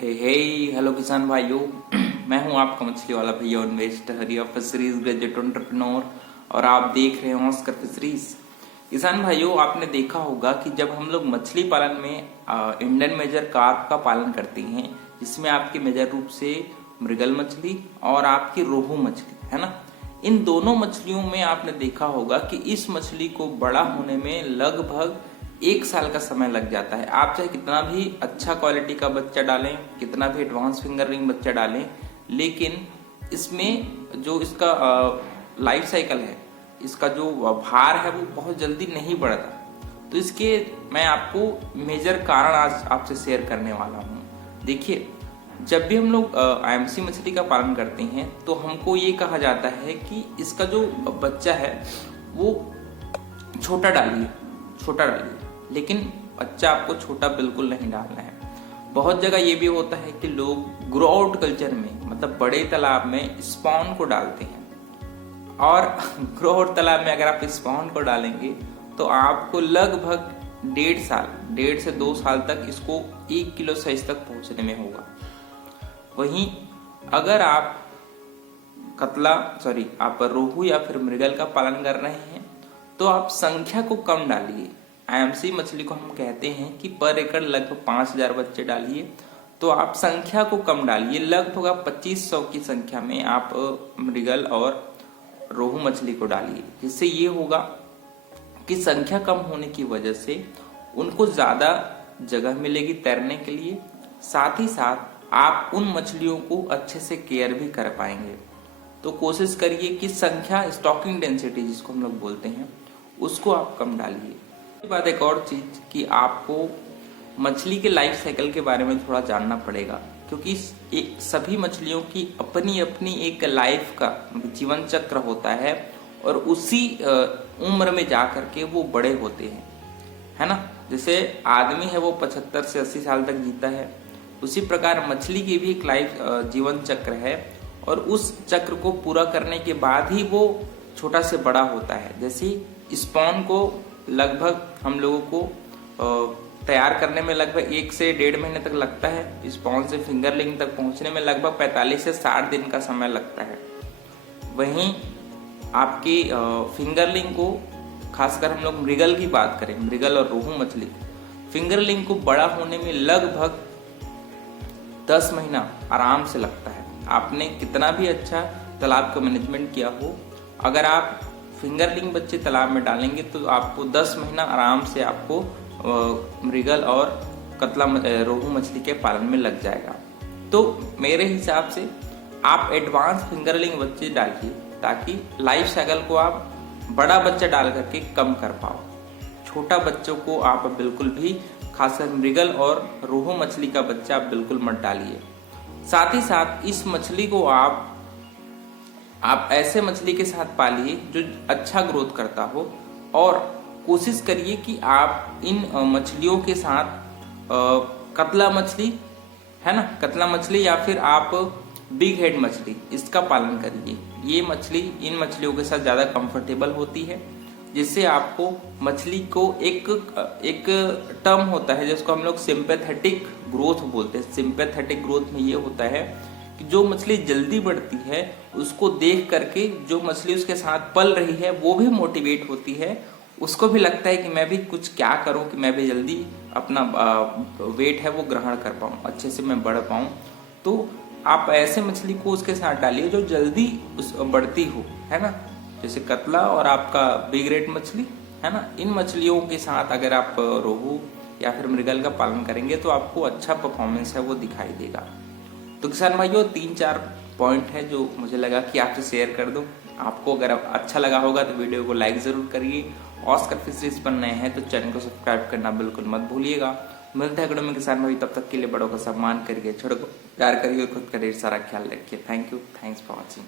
हे hello किसान भाइयों। मैं हूं आपका मछली वाला भैया इन्वेस्टर हरिया फिशरीज ग्रेजुएट एंटरप्रेन्योर और आप देख रहे हैं ऑस्कर फिशरीज। किसान भाइयों, आपने देखा होगा कि जब हम लोग मछली पालन में इंडियन मेजर कार्प का पालन करते हैं, जिसमें आपकी मेजर रूप से मृगल मछली और आपकी रोहू मछली है ना, इन दोनों मछलियों में आपने देखा होगा कि इस मछली को बड़ा होने में लगभग 1 साल का समय लग जाता है। आप चाहे कितना भी अच्छा क्वालिटी का बच्चा डालें, कितना भी एडवांस फिंगर रिंग बच्चा डालें, लेकिन इसमें जो इसका लाइफ साइकिल है, इसका जो भार है वो बहुत जल्दी नहीं बढ़ता। तो इसके मैं आपको मेजर कारण आज आपसे शेयर करने वाला हूँ। देखिए, जब भी हम लोग आईएमसी मछली का पालन करते हैं तो हमको ये कहा जाता है कि इसका जो बच्चा है वो छोटा डालिए, लेकिन बच्चा आपको छोटा बिल्कुल नहीं डालना है। बहुत जगह ये भी होता है कि लोग ग्रो आउट कल्चर में, मतलब बड़े तालाब में स्पॉन को डालते हैं, और ग्रो आउट तालाब में अगर आप स्पॉन को डालेंगे तो आपको लगभग 1.5 से 2 साल तक इसको 1 किलो साइज तक पहुंचने में होगा। वहीं अगर आप आप रोहू या फिर मृगल का पालन कर रहे हैं तो आप संख्या को कम डालिए। आईएमसी मछली को हम कहते हैं कि पर एकड़ लगभग 5000 बच्चे डालिए, तो आप संख्या को कम डालिए। लगभग आप 2500 की संख्या में आप मृगल और रोहू मछली को डालिए, जिससे ये होगा कि संख्या कम होने की वजह से उनको ज्यादा जगह मिलेगी तैरने के लिए। साथ ही साथ आप उन मछलियों को अच्छे से केयर भी कर पाएंगे। तो कोशिश करिए कि संख्या, स्टॉकिंग डेंसिटी जिसको हम लोग बोलते हैं, उसको आप कम डालिए। बात एक और चीज कि आपको मछली के लाइफ साइकिल के बारे में थोड़ा जानना पड़ेगा, क्योंकि सभी मछलियों की अपनी अपनी एक लाइफ का जीवन चक्र होता है और उसी उम्र में जाकर के वो बड़े होते हैं, है ना। जैसे आदमी है वो 75 से 80 साल तक जीता है, उसी प्रकार मछली की भी एक लाइफ जीवन चक्र है, और उस चक्र को पूरा करने के बाद ही वो छोटा से बड़ा होता है। जैसे स्पॉन को लगभग हम लोगों को तैयार करने में लगभग 1 से 1.5 महीने तक लगता है। स्पॉन से फिंगरलिंग तक पहुंचने में लगभग 45 से 60 दिन का समय लगता है। वहीं आपकी फिंगरलिंग को, खासकर हम लोग मृगल की बात करें, मृगल और रोहू मछली, फिंगरलिंग को बड़ा होने में लगभग 10 महीना आराम से लगता है। आपने कितना भी अच्छा तालाब का मैनेजमेंट किया हो, अगर आप फिंगरलिंग बच्चे तालाब में डालेंगे तो आपको 10 महीना आराम से आपको मृगल और रोहू मछली के पालन में लग जाएगा। तो मेरे हिसाब से आप एडवांस फिंगरलिंग बच्चे डालिए, ताकि लाइफ साइकिल को आप बड़ा बच्चा डाल करके कम कर पाओ। छोटा बच्चों को आप बिल्कुल भी, खासकर मृगल और रोहू मछली का बच्चा आप बिल्कुल मत डालिए। साथ ही साथ इस मछली को आप ऐसे मछली के साथ पालिए जो अच्छा ग्रोथ करता हो, और कोशिश करिए कि आप इन मछलियों के साथ कतला मछली है ना, कतला मछली या फिर आप बिग हेड मछली, इसका पालन करिए। ये मछली इन मछलियों के साथ ज्यादा कंफर्टेबल होती है, जिससे आपको मछली को एक टर्म होता है जिसको हम लोग सिंपैथेटिक ग्रोथ बोलते हैं। सिंपैथेटिक ग्रोथ में ये होता है कि जो मछली जल्दी बढ़ती है उसको देख करके जो मछली उसके साथ पल रही है वो भी मोटिवेट होती है। उसको भी लगता है कि मैं भी कुछ क्या करूं कि मैं भी जल्दी अपना वेट है वो ग्रहण कर पाऊं, अच्छे से मैं बढ़ पाऊं। तो आप ऐसे मछली को उसके साथ डालिए जो जल्दी बढ़ती हो, है ना, जैसे कतला और आपका बिग रेड मछली, है ना। इन मछलियों के साथ अगर आप रोहू या फिर मृगल का पालन करेंगे तो आपको अच्छा परफॉर्मेंस है वो दिखाई देगा। तो किसान भाइयों, 3-4 पॉइंट है जो मुझे लगा कि आपसे शेयर कर दूं। आपको अगर अच्छा लगा होगा तो वीडियो को लाइक जरूर करिए। ऑस्कर फिशरीज पर नए हैं तो चैनल को सब्सक्राइब करना बिल्कुल मत भूलिएगा। मिलते हैं अगले में किसान भाई, तब तक के लिए बड़ों का सम्मान करिए, छोटों को प्यार करिए और खुद का ढेर सारा ख्याल रखिए। Thank you, thanks for watching.